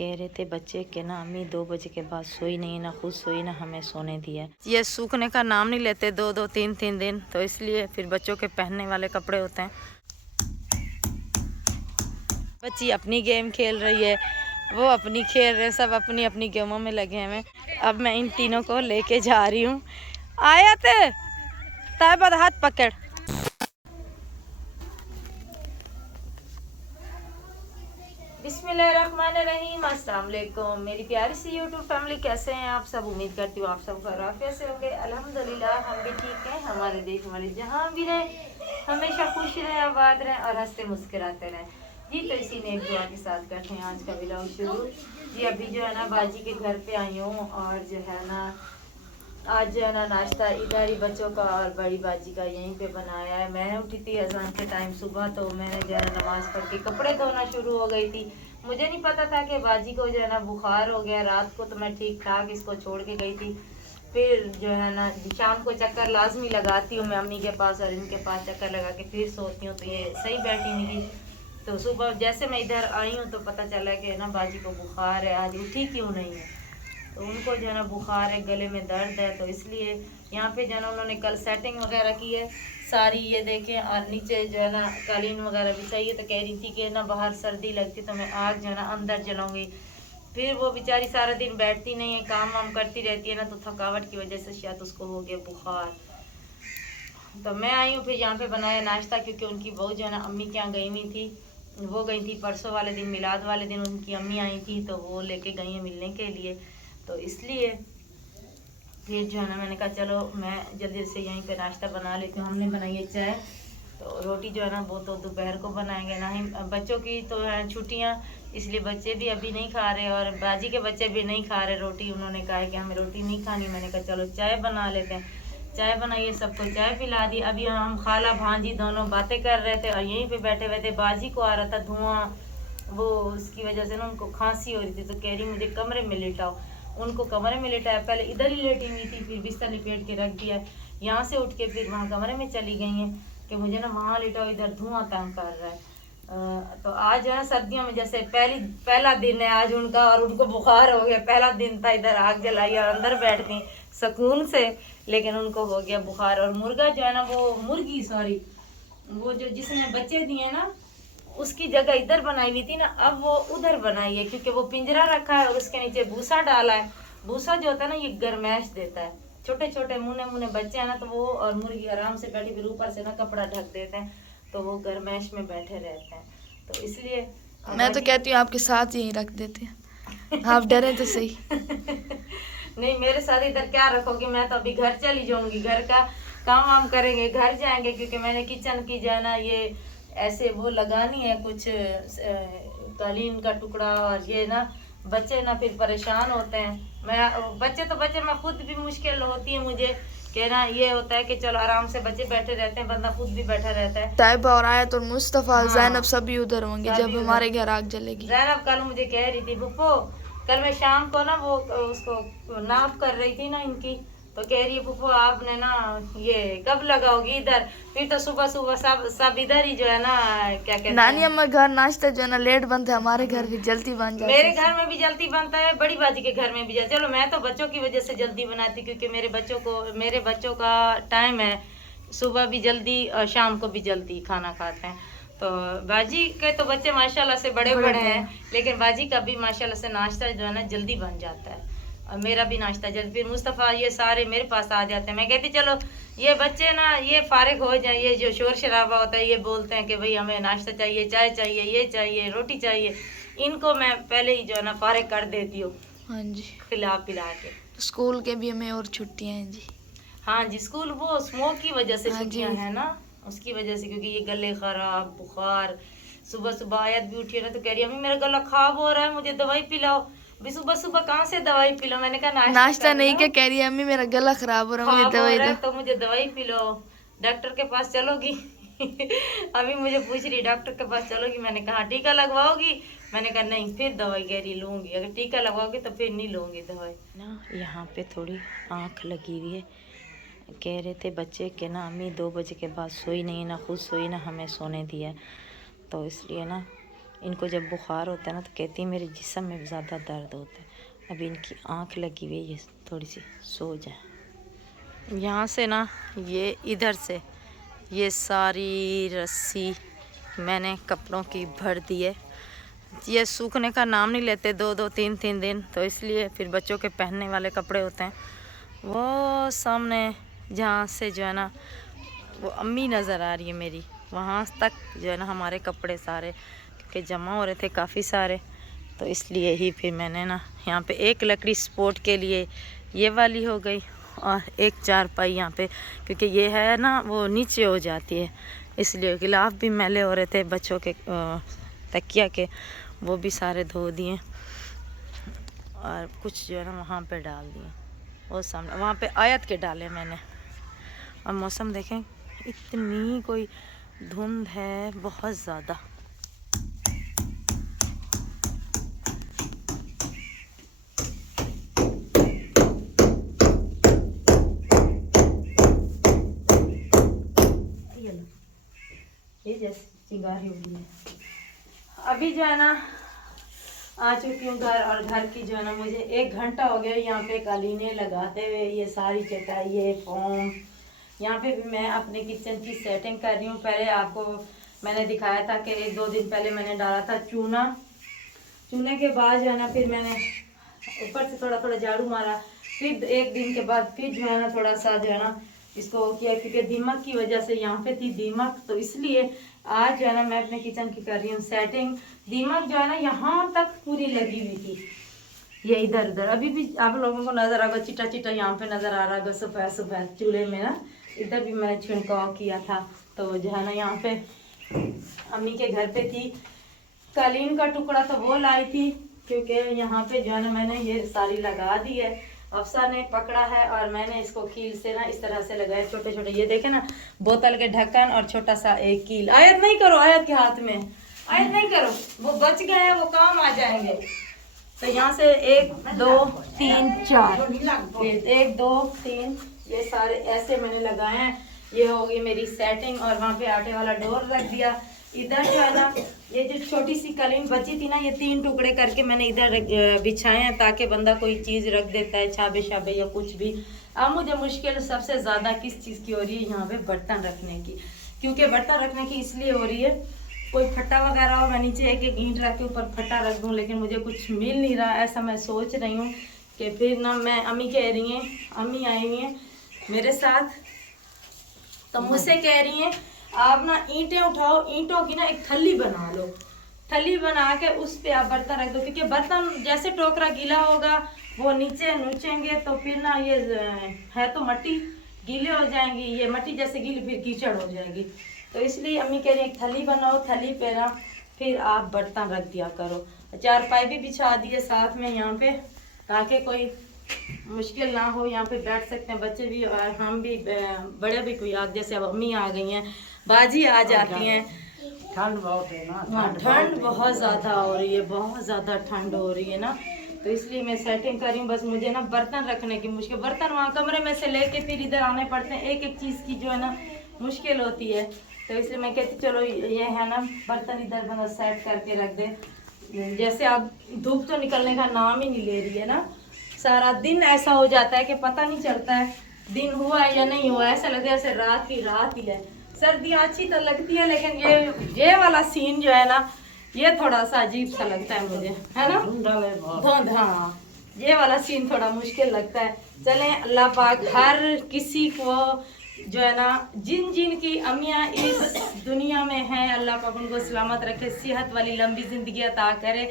कह रहे थे बच्चे के ना अम्मी 2 बजे के बाद सोई नहीं, ना खुद सोई ना हमें सोने दिया। ये सूखने का नाम नहीं लेते 2-2 3-3 दिन, तो इसलिए फिर बच्चों के पहनने वाले कपड़े होते हैं। बच्ची अपनी गेम खेल रही है, वो अपनी खेल रहे, सब अपनी अपनी गेमों में लगे हुए। अब मैं इन तीनों को लेके जा रही हूँ। आया थे ताइबा हाथ पकड़। बिस्मिल्लाहिर्रहमानिर्रहीम, अस्सलाम वालेकुम मेरी प्यारी सी यूट्यूब फैमिली, कैसे हैं आप सब? उम्मीद करती हूँ आप सब खैरियत से होंगे। अल्हम्दुलिल्लाह हम भी ठीक हैं। हमारे देश हमारे जहाँ भी रहें हमेशा खुश रहें, आबाद रहें और हंसते मुस्कुराते रहें जी। तो इसी ने एक दुआ के साथ करते हैं आज का व्लॉग शुरू जी। अभी जो है ना बाजी के घर पे आई हूँ और जो है ना आज जो है ना नाश्ता इधर ही बच्चों का और बड़ी बाजी का यहीं पे बनाया है। मैं उठी थी अज़ान के टाइम सुबह, तो मैंने जो है नमाज़ पढ़ के कपड़े धोना शुरू हो गई थी। मुझे नहीं पता था कि बाजी को जो है ना बुखार हो गया। रात को तो मैं ठीक ठाक इसको छोड़ के गई थी। फिर जो है ना शाम को चक्कर लाजमी लगाती हूँ मैं अम्मी के पास और इनके पास चक्कर लगा के फिर सोती हूँ, तो ये सही बैठी नहीं थी। तो सुबह जैसे मैं इधर आई हूँ तो पता चला कि ना बाजी को बुखार है। आज उठी क्यों नहीं है, तो उनको जो है ना बुखार है, गले में दर्द है, तो इसलिए यहाँ पे जो है ना उन्होंने कल सेटिंग वगैरह की है सारी, ये देखें। और नीचे जो है ना कालीन वगैरह भी सही है। तो कह रही थी कि ना बाहर सर्दी लगती तो मैं आग जो है ना अंदर जलाऊंगी। फिर वो बेचारी सारा दिन बैठती नहीं है, काम वाम करती रहती है ना, तो थकावट की वजह से शायद उसको हो गया बुखार। तो मैं आई हूँ फिर यहाँ पे बनाया नाश्ता, क्योंकि उनकी बहू जो है ना अम्मी के यहाँ गई हुई थी। वो गई थी परसों वाले दिन, मिलाद वाले दिन उनकी अम्मी आई थी, तो वो लेके गई है मिलने के लिए। तो इसलिए फिर जो है ना मैंने कहा चलो मैं जल्दी से यहीं पे नाश्ता बना लेती हूँ। हमने बनाई है चाय, तो रोटी जो है ना वो तो दोपहर को बनाएंगे ना ही। बच्चों की तो है छुट्टियाँ, इसलिए बच्चे भी अभी नहीं खा रहे और बाजी के बच्चे भी नहीं खा रहे रोटी। उन्होंने कहा है कि हमें रोटी नहीं खानी। मैंने कहा चलो चाय बना लेते हैं। चाय बनाइए, सबको चाय पिला दी। अभी हम खाला भांजी दोनों बातें कर रहे थे और यहीं पे बैठे हुए थे। बाजी को आ रहा था धुआं, वो उसकी वजह से ना उनको खांसी हो रही थी, तो कह रही मुझे कमरे में लेटाओ। उनको कमरे में लेटाया, पहले इधर ही लेटी हुई थी, फिर बिस्तर लिपेट के रख दिया। यहाँ से उठ के फिर वहाँ कमरे में चली गई हैं कि मुझे ना वहाँ लेटाओ, इधर धुआं तंग कर रहा है। तो आज है ना सर्दियों में जैसे पहला दिन है आज उनका, और उनको बुखार हो गया। पहला दिन था, इधर आग जलाई और अंदर बैठ गई सुकून से, लेकिन उनको हो गया बुखार। और मुर्गा जो है ना वो मुर्गी सॉरी वो जो जिसने बच्चे दिए ना उसकी जगह इधर बनाई हुई थी ना, अब वो उधर बनाई है, क्योंकि वो पिंजरा रखा है और उसके नीचे भूसा डाला है। भूसा जो होता है ना ये गर्मैश देता है। छोटे छोटे मुने मुने बच्चे हैं ना, तो वो और मुर्गी आराम से बैठी, फिर ऊपर से ना कपड़ा ढक देते हैं, तो वो गर्मैश में बैठे रहते हैं। तो इसलिए मैं तो कहती हूँ आपके साथ यहीं रख देते हैं, आप डरे तो सही। नहीं मेरे साथ इधर क्या रखोगी, मैं तो अभी घर चली जाऊंगी। घर का काम वाम करेंगे, घर जाएंगे, क्योंकि मैंने किचन की जाना ये ऐसे वो लगानी है कुछ कालीन का टुकड़ा। और ये ना बच्चे ना फिर परेशान होते हैं। मैं बच्चे तो बच्चे, मैं खुद भी मुश्किल होती है मुझे कि ना ये होता है कि चलो आराम से बच्चे बैठे रहते हैं, बंदा खुद भी बैठा रहता है। ताइबा और आयत और मुस्तफ़ा हाँ, ज़ैनब सभी उधर होंगे जब सभी हमारे उधर। घर आग जलेगी। जैनब कल मुझे कह रही थी बुप्पो, कल मैं शाम को ना वो उसको नाप कर रही थी ना इनकी, तो कह रही है बुप्पो आपने ना ये कब लगाओगी इधर? फिर तो सुबह सुबह सब इधर ही जो है ना क्या कहते नानी हैं। अम्मा घर नाश्ता जो है ना लेट बनता है, हमारे घर भी जल्दी बन जाता मेरे है। घर में भी जल्दी बनता है, बड़ी बाजी के घर में भी जल्दी। चलो मैं तो बच्चों की वजह से जल्दी बनाती, क्योंकि मेरे बच्चों का टाइम है सुबह भी जल्दी और शाम को भी जल्दी खाना खाते हैं। तो बाजी के तो बच्चे माशाल्लाह से बड़े बड़े हैं, लेकिन बाजी का भी माशाल्लाह से नाश्ता जो है ना जल्दी बन जाता है और मेरा भी नाश्ता जल्दी। फिर मुस्तफ़ा ये सारे मेरे पास आ जाते हैं। मैं कहती चलो ये बच्चे ना ये फारिग हो जाए, ये जो शोर शराबा होता है, ये बोलते हैं कि भाई हमें नाश्ता चाहिए, चाय चाहिए, ये चाहिए, रोटी चाहिए, इनको मैं पहले ही जो है ना फारिग कर देती हूँ। हाँ जी, खिला पिला के। स्कूल के भी हमें और छुट्टियाँ हैं जी। हाँ जी, स्कूल वो स्मोक की वजह से हाँ जी, छुट्टियां हैं ना, उसकी वजह से, क्योंकि ये गले खराब बुखार। सुबह सुबह आयत भी उठी है ना, तो कह रही है अम्मी मेरा गला खराब हो रहा है, मुझे दवाई पिलाओ। अभी सुबह सुबह कहाँ से दवाई पिलाओ? मैंने कहा नाश्ता नाश्ता कर नहीं लो। क्या कह रही है अम्मी, मेरा गला खराब हो रहा है, मुझे खराब हो दवाई रहा दो। है तो मुझे दवाई पिलाओ, डॉक्टर के पास चलोगी? अभी मुझे पूछ रही डॉक्टर के पास चलोगी? मैंने कहा टीका लगवाओगी? मैंने कहा नहीं, फिर दवाई कह रही लूंगी, अगर टीका लगवाओगी तो फिर नहीं लूंगी दवाई ना। यहाँ पे थोड़ी आँख लगी हुई है। कह रहे थे बच्चे के ना अम्मी 2 बजे के बाद सोई नहीं, ना खुद सोई ना हमें सोने दिया, तो इसलिए ना इनको जब बुखार होता है ना तो कहती है मेरे जिस्म में ज़्यादा दर्द होता है। अभी इनकी आँख लगी हुई है, ये थोड़ी सी सो जाए। यहाँ से ना ये इधर से ये सारी रस्सी मैंने कपड़ों की भर दी है। ये सूखने का नाम नहीं लेते 2-2 3-3 दिन, तो इसलिए फिर बच्चों के पहनने वाले कपड़े होते हैं वो सामने जहाँ से जो है ना वो अम्मी नज़र आ रही है मेरी, वहाँ तक जो है ना हमारे कपड़े सारे क्योंकि जमा हो रहे थे काफ़ी सारे, तो इसलिए ही फिर मैंने ना यहाँ पे एक लकड़ी सपोर्ट के लिए ये वाली हो गई और एक चारपाई यहाँ पे, क्योंकि ये है ना वो नीचे हो जाती है, इसलिए गिलाफ भी मैले हो रहे थे बच्चों के तकिया के, वो भी सारे धो दिए और कुछ जो है ना वहाँ पे डाल दिए, वो सामने वहाँ पे आयत के डाले मैंने। और मौसम देखें, इतनी कोई धुंध है बहुत ज़्यादा। ये जैसे चिंगारी हो रही है। अभी जो है ना आ चुकी हूँ घर, और घर की जो है ना मुझे 1 घंटा हो गया यहाँ पे कालीने लगाते हुए, ये सारी चटाई ये फोम, यहाँ पे भी मैं अपने किचन की सेटिंग कर रही हूँ। पहले आपको मैंने दिखाया था कि 1-2 दिन पहले मैंने डाला था चूना, चूने के बाद जो है ना फिर मैंने ऊपर से थोड़ा थोड़ा झाड़ू मारा, फिर 1 दिन के बाद फिर जो है ना थोड़ा सा जो है ना इसको किया, क्योंकि दीमक की वजह से यहाँ पे थी दीमक, तो इसलिए आज जो है ना मैं अपने किचन की कर रही हूँ सेटिंग। दीमक जो है ना यहाँ तक पूरी लगी हुई थी, ये इधर उधर अभी भी आप लोगों को नजर आएगा, चिट्टा चिट्टा यहाँ पे नजर आ रहा है सफेद सफेद चूल्हे में ना, इधर भी मैंने छिड़काव किया था। तो जो है ना यहाँ पे अम्मी के घर पे थी कालीन का टुकड़ा, तो वो लाई थी, क्योंकि यहाँ पे जो है ना मैंने ये सारी लगा दी है, अफसर ने पकड़ा है और मैंने इसको कील से ना इस तरह से लगाया छोटे छोटे, ये देखे ना बोतल के ढक्कन और छोटा सा एक कील। आयत नहीं करो, आयत के हाथ में आयत नहीं करो, वो बच गए हैं, वो काम आ जाएंगे। तो यहाँ से 1 2 3 4 1 2 3 ये सारे ऐसे मैंने लगाए हैं। ये हो गई मेरी सेटिंग, और वहाँ पे आटे वाला डोर रख दिया। इधर जो है ना ये जो छोटी सी कालीन बची थी ना, ये 3 टुकड़े करके मैंने इधर बिछाए हैं, ताकि बंदा कोई चीज़ रख देता है छाबे छाबे या कुछ भी। अब मुझे मुश्किल सबसे ज़्यादा किस चीज़ की हो रही है, यहाँ पे बर्तन रखने की, क्योंकि बर्तन रखने की इसलिए हो रही है कोई फट्टा वगैरह हो, मैं नीचे एक ईंट रख के ऊपर फट्टा रख दूँ, लेकिन मुझे कुछ मिल नहीं रहा। ऐसा मैं सोच रही हूँ कि फिर ना मैं अम्मी कह रही हैं, अम्मी आई हुई हैं मेरे साथ, तो मुझसे कह रही हैं आप ना ईंटें उठाओ, ईंटों की ना एक थैली बना लो, थैली बना के उस पे आप बर्तन रख दो, क्योंकि बर्तन जैसे टोकरा गीला होगा वो नीचे नूचेंगे, तो फिर ना ये है तो मट्टी गीले हो जाएंगी, ये मट्टी जैसे गीली फिर कीचड़ हो जाएगी। तो इसलिए अम्मी कह रही है एक थैली बनाओ, थैली पे ना फिर आप बर्तन रख दिया करो। चारपाई भी बिछा दिए साथ में यहाँ पे, ताकि कोई मुश्किल ना हो, यहाँ पे बैठ सकते हैं बच्चे भी और हम भी, बड़े भी कोई आग, जैसे अब अम्मी आ गई हैं, बाजी आ जाती हैं, ठंड बहुत है ना, ठंड बहुत ज़्यादा हो रही है, बहुत ज़्यादा ठंड हो रही है ना, तो इसलिए मैं सेटिंग कर रही हूँ। बस मुझे ना बर्तन रखने की मुश्किल, बर्तन वहाँ कमरे में से लेके फिर इधर आने पड़ते हैं, एक एक चीज़ की जो है ना मुश्किल होती है, तो इसलिए मैं कहती चलो ये है ना बर्तन इधर बना सेट करके रख दे। जैसे अब धूप तो निकलने का नाम ही नहीं ले रही है ना, सारा दिन ऐसा हो जाता है कि पता नहीं चलता है दिन हुआ है या नहीं हुआ, ऐसा लगता है जैसे रात की रात ही है। सर्दियाँ अच्छी तो लगती है, लेकिन ये वाला सीन जो है ना ये थोड़ा सा अजीब सा लगता है मुझे, है ना धुंध, हाँ ये वाला सीन थोड़ा मुश्किल लगता है। चलें अल्लाह पाक हर किसी को जो है ना जिन जिन की अम्मियाँ इस दुनिया में हैं, अल्लाह पाक उनको सलामत रखे, सेहत वाली लंबी ज़िंदगी अता करे,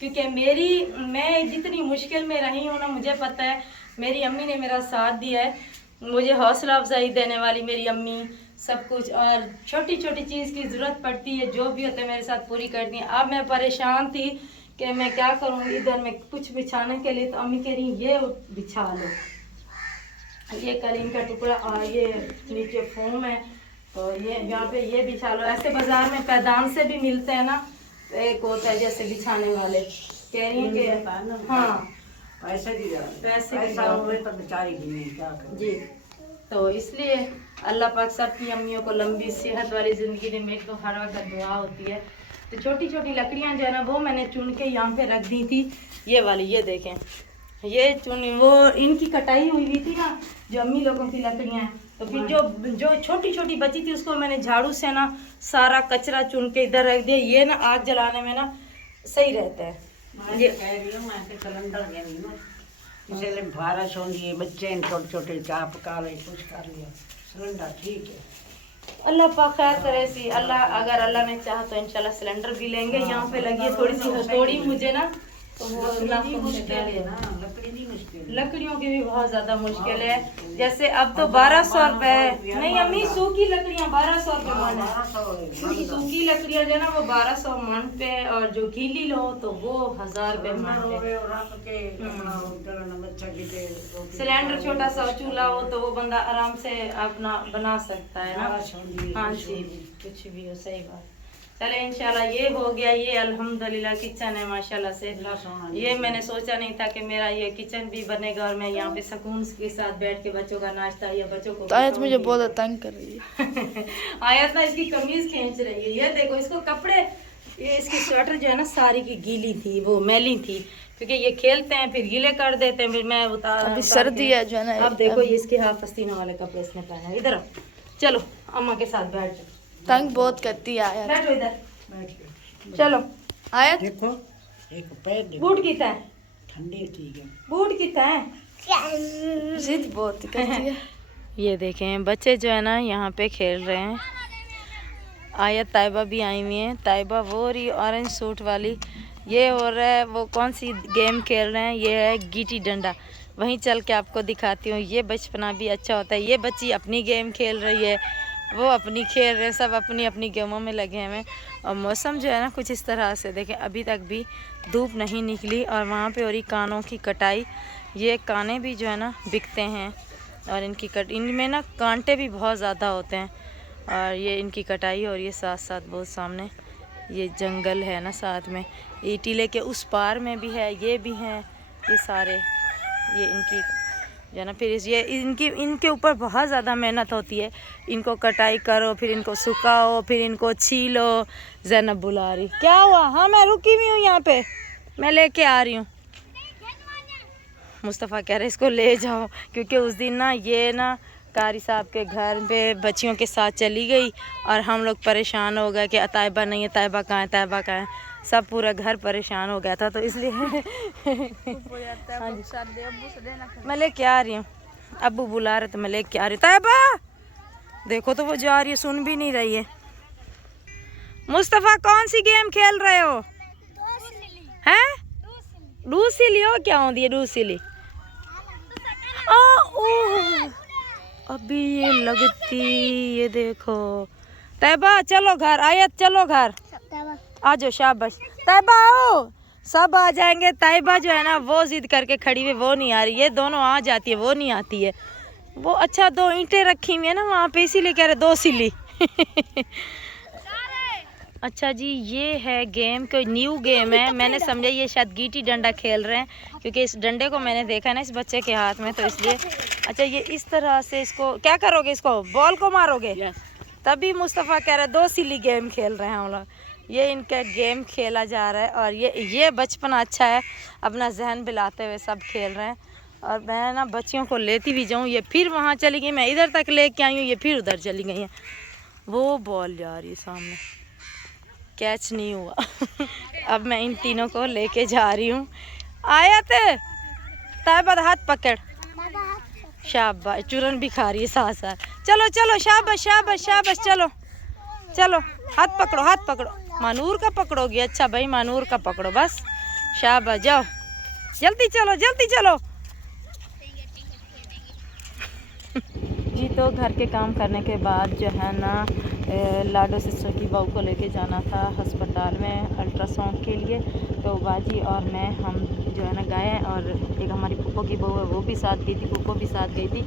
क्योंकि मैं जितनी मुश्किल में रही हूँ ना, मुझे पता है मेरी अम्मी ने मेरा साथ दिया है, मुझे हौसला अफजाई देने वाली मेरी अम्मी सब कुछ, और छोटी छोटी चीज़ की ज़रूरत पड़ती है जो भी होता है मेरे साथ पूरी करती है। अब मैं परेशान थी कि मैं क्या करूँ इधर में कुछ बिछाने के लिए, तो अम्मी कह रही ये बिछा लो, ये कालीन का टुकड़ा और ये नीचे फोम है, तो ये यहाँ पे ये बिछा लो। ऐसे बाजार में पैदान से भी मिलते हैं ना, तो एक होता है जैसे बिछाने वाले, कह रही हैं कि हाँ पैसे दी तो बेचारी भी नहीं क्या करें जी। तो इसलिए अल्लाह पाक सबकी अम्मियों को लंबी सेहत वाली ज़िंदगी दे, मेरी तो हर वक्त दुआ होती है। तो छोटी छोटी लकड़ियाँ जो है ना वो मैंने चुन के यहाँ पे रख दी थी। ये वाली, ये देखें, ये चुनी वो इनकी कटाई हुई थी ना जो अम्मी लोगों की लकड़ियाँ। तो फिर जो छोटी छोटी बची थी उसको मैंने झाड़ू से ना सारा कचरा चुन के इधर रख दिया। ये ना आग जलाने में ना सही रहता है। ये कह रही हूँ मैं सिलेंडर गया नहीं ना, इसलिए बारिश हो रही है, बच्चे छोटे छोटे चाह पका रहे, कुछ कर लिया, सिलेंडर ठीक है। अल्लाह पाक खैर करे सी। अल्लाह अगर अल्लाह ने चाहा तो इंशाल्लाह सिलेंडर भी लेंगे। यहाँ पे लगी है थोड़ी सी हथौड़ी मुझे ना, तो वो मुश्किल है ना, लकड़ी नहीं मुश्किल, लकड़ियों की भी बहुत ज्यादा मुश्किल है। जैसे अब तो 1200 रुपए, नहीं अम्मी सूखी लकड़ियाँ 1200 रुपए मन है, क्योंकि सूखी लकड़ियाँ जो है ना वो 1200 मन पे, और जो गीली लो तो वो 1000 रुपए मन पे। सिलेंडर छोटा सा चूल्हा हो तो वो बंदा आराम से अपना बना सकता है ना। हाँ जी, कुछ भी हो, सही बात। चले इंशाल्लाह ये हो गया। ये अल्हम्दुलिल्लाह किचन है माशाल्लाह से। ये मैंने सोचा नहीं था कि मेरा ये किचन भी बनेगा और मैं यहाँ पे सुकून के साथ बैठ के बच्चों का नाश्ता या बच्चों को। तो आयत मुझे बहुत तंग कर रही है। आयत ना इसकी कमीज खींच रही है। ये देखो इसको कपड़े, ये इसकी स्वेटर जो है ना सारी की गीली थी, वो मैली थी, क्योंकि ये खेलते हैं फिर गीले कर देते हैं, फिर मैं अभी सर्दी है जो है ना। अब देखो ये इसके हाफ फस्तीना वाले कपड़े इसने पहने। इधर आओ, चलो अम्मा के साथ बैठ जाओ। तंग बहुत करती है आयत। बैठो इधर, चलो आयत देखो एक पैर देखो, बूट कितना है, ठंडी ठीक है, बूट कितना है, जिद बहुत करती है। ये देखें बच्चे जो है ना यहाँ पे खेल रहे हैं। आयत ताइबा भी आई हुई है। ताइबा वो रही ऑरेंज सूट वाली, ये हो रहा है वो कौन सी गेम खेल रहे हैं, ये है गीटी डंडा। वहीं चल के आपको दिखाती हूँ। ये बचपना भी अच्छा होता है। ये बच्ची अपनी गेम खेल रही है, वो अपनी खेल रहे हैं, सब अपनी अपनी गेमों में लगे हुए हैं। और मौसम जो है ना कुछ इस तरह से देखें, अभी तक भी धूप नहीं निकली और वहाँ पे हो रही कानों की कटाई। ये काने भी जो है ना बिकते हैं और इनमें ना कांटे भी बहुत ज़्यादा होते हैं, और ये इनकी कटाई हो रही है। साथ साथ बहुत सामने ये जंगल है ना, साथ में ये टीले के उस पार में भी है, ये भी हैं, ये सारे ये इनकी जो है ना। फिर ये इनके ऊपर बहुत ज़्यादा मेहनत होती है। इनको कटाई करो, फिर इनको सुखाओ, फिर इनको छीलो। ज़ैनब बुला रही, क्या हुआ? हाँ मैं रुकी हुई हूँ यहाँ पे, मैं लेके आ रही हूँ। मुस्तफ़ा कह रहे इसको ले जाओ, क्योंकि उस दिन ना ये ना कारी साहब के घर पे बच्चियों के साथ चली गई और हम लोग परेशान हो गए कि ताइबा नहीं है, ताइबा कहाँ है, ताइबा कहाँ है। सब पूरा घर परेशान हो गया था, तो इसलिए मैं लेके आ रही हूँ। अब्बू बुला रहे तो मैं लेके आ रही हूँ। ताइबा देखो तो वो जा रही है, सुन भी नहीं रही है। मुस्तफ़ा कौन सी गेम खेल रहे हो? हैं? डूसिली हो क्या होती है? डूसिली अभी ये लगती, ये देखो। तैबा चलो घर, आयत चलो घर, आ जाओ, शाबाश तैबा आओ। सब आ जाएंगे। तैबा जो है ना वो जिद करके खड़ी हुई, वो नहीं आ रही। ये दोनों आ जाती है, वो नहीं आती है। वो अच्छा 2 ईंटें रखी हुई है ना वहाँ पे, इसीलिए कह रहे 2 सिली। अच्छा जी, ये है गेम, कोई न्यू गेम है। मैंने समझा ये शायद गीटी डंडा खेल रहे हैं, क्योंकि इस डंडे को मैंने देखा है ना इस बच्चे के हाथ में, तो इसलिए। अच्छा ये इस तरह से इसको क्या करोगे? इसको बॉल को मारोगे? तभी मुस्तफ़ा कह रहा है 2 सिली गेम खेल रहे हैं हम लोग। ये इनका गेम खेला जा रहा है और ये बचपन अच्छा है, अपना जहन बिलाते हुए सब खेल रहे हैं। और मैं ना बच्चियों को लेती भी जाऊँ, ये फिर वहाँ चली गई, मैं इधर तक लेके आई हूँ, ये फिर उधर चली गई हैं। वो बॉल जा रही है सामने, कैच नहीं हुआ। अब मैं इन तीनों को लेके जा रही हूँ। आयत ताइबा हाथ पकड़, शाबाश। चूरन भी खा रही है साथ साथ। चलो चलो, शाबाश शाबाश शाबाश, चलो चलो, हाथ पकड़ो, हाथ पकड़ो। मानूर का पकड़ोगी? अच्छा भाई मानूर का पकड़ो, बस शाबाश। जाओ जल्दी चलो, जल्दी चलो। जी तो घर के काम करने के बाद जो है ना लाडो सिस्टर की बहू को लेके जाना था अस्पताल में अल्ट्रासाउंड के लिए। तो बाजी और मैं हम जो है ना गए, और एक हमारी पुप्पो की बहू है वो भी साथ गई थी, पुप्पो भी साथ गई थी।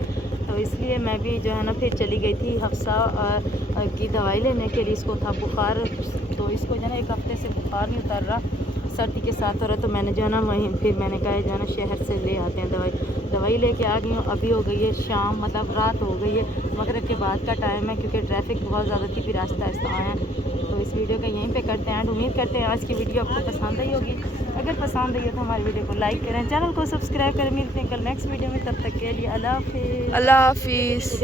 तो इसलिए मैं भी जो है ना फिर चली गई थी हफ्सा की दवाई लेने के लिए। इसको था बुखार, तो इसको जो है ना 1 हफ्ते से बुखार नहीं उतर रहा, सर्दी के साथ हो रहा, तो मैंने जो है ना वहीं फिर मैंने कहा जो है ना शहर से ले आते हैं दवाई लेके आ गई हूँ। अभी हो गई है शाम, मतलब रात हो गई है, मगरिब के बाद का टाइम है, क्योंकि ट्रैफिक बहुत ज़्यादा थी, फिर आहिस्ता आहिस्ता आए हैं। तो इस वीडियो का यहीं पे करते हैं एंड। उम्मीद करते हैं आज की वीडियो आपको पसंद आई होगी। अगर पसंद आई हो तो हमारी वीडियो को लाइक करें, चैनल को सब्सक्राइब करें। मिलते हैं कल नेक्स्ट वीडियो में, तब तक के लिए अल्लाह हाफिज़। अल्लाह हाफिज़।